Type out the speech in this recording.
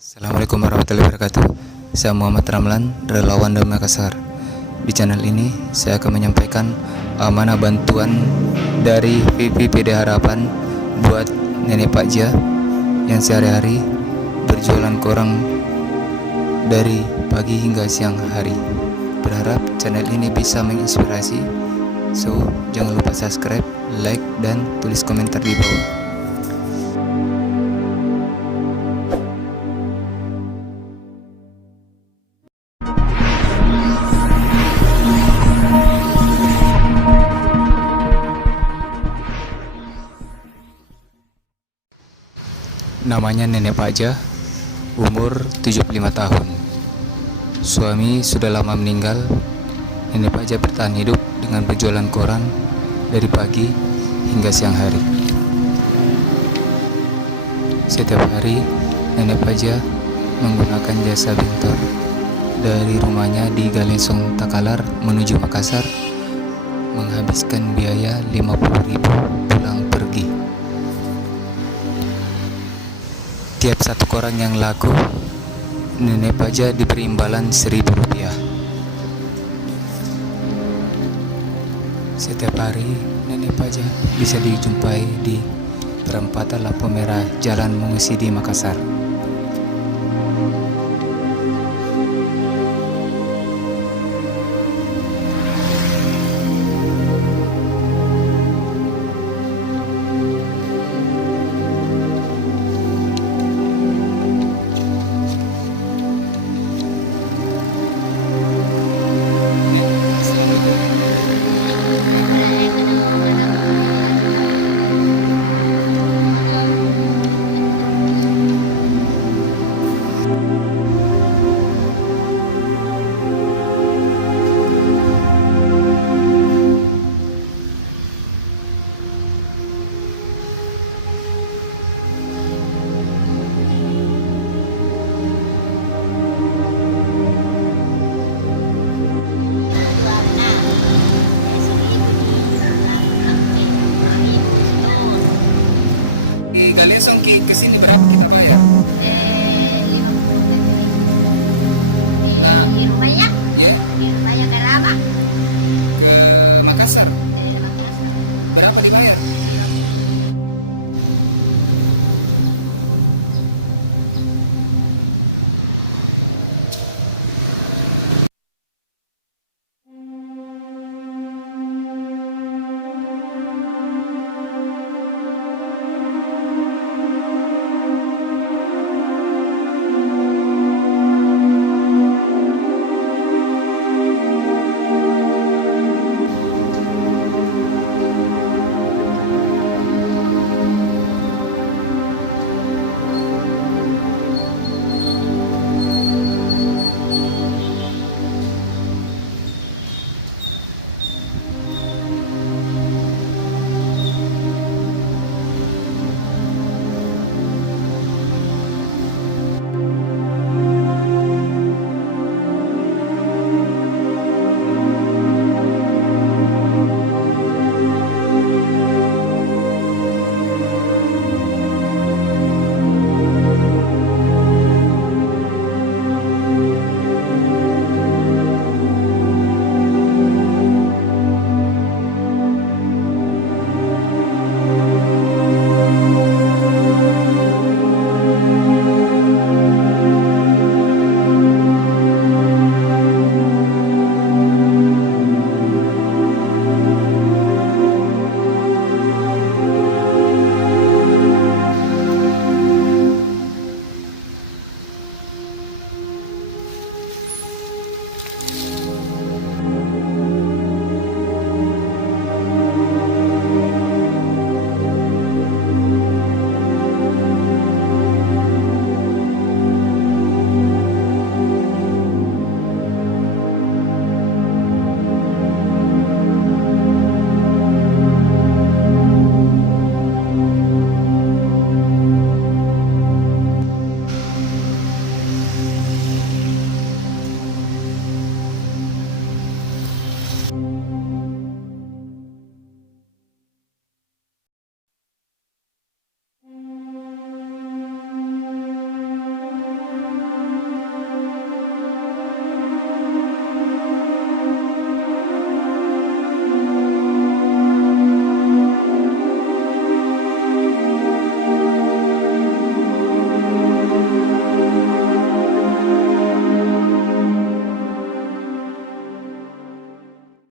Assalamualaikum warahmatullahi wabarakatuh. Saya Muhammad Ramlan, relawan dari Makassar. Di channel ini saya akan menyampaikan amanah bantuan dari VPPD Harapan buat Nenek Pak Ja yang sehari-hari berjualan koran dari pagi hingga siang hari. Berharap channel ini bisa menginspirasi. So, jangan lupa subscribe, like, dan tulis komentar di bawah. Namanya Nenek Pak Ja, umur 75 tahun. Suami sudah lama meninggal. Nenek Pak Ja bertahan hidup dengan berjualan koran dari pagi hingga siang hari. Setiap hari, Nenek Pak Ja menggunakan jasa bentor dari rumahnya di Galesong Takalar menuju Makassar, menghabiskan biaya 50.000 pulang pergi. Tiap satu koran yang laku, Nenek Pak Ja diberi imbalan Rp1.000. Setiap hari, Nenek Pak Ja bisa dijumpai di perempatan lampu merah Jalan Mengusidi Makassar.